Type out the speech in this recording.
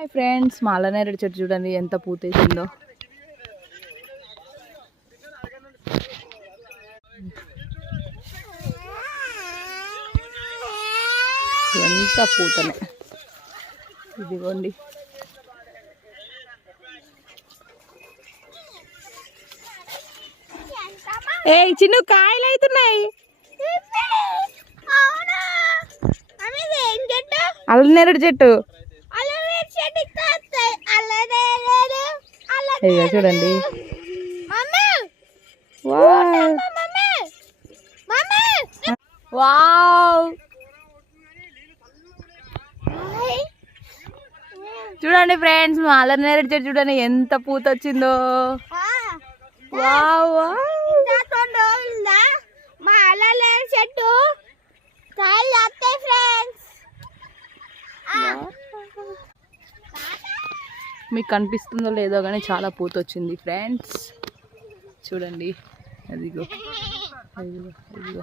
Hi friends, మా అల్లనేరేడు చెట్టు చూడండి ఎంత పూతేసిందో. ఎంత పూతనే ఇదిగోండి. ఏ చిన్న కాయలు అవుతున్నాయి. అల్లనేరేడు చెట్టు అయ్యో చూడండి. వావ్ చూడండి ఫ్రెండ్స్, మా అల్లనేరేడు చెట్టు చూడండి ఎంత పూత వచ్చిందో. వావ్ మా అల్లనేరేడు చెట్టు కాయలు వస్తాయి ఫ్రెండ్స్. మీకు కనిపిస్తుందో లేదో కానీ చాలా పూత వచ్చింది ఫ్రెండ్స్. చూడండి అదిగో అదిగో అదిగో.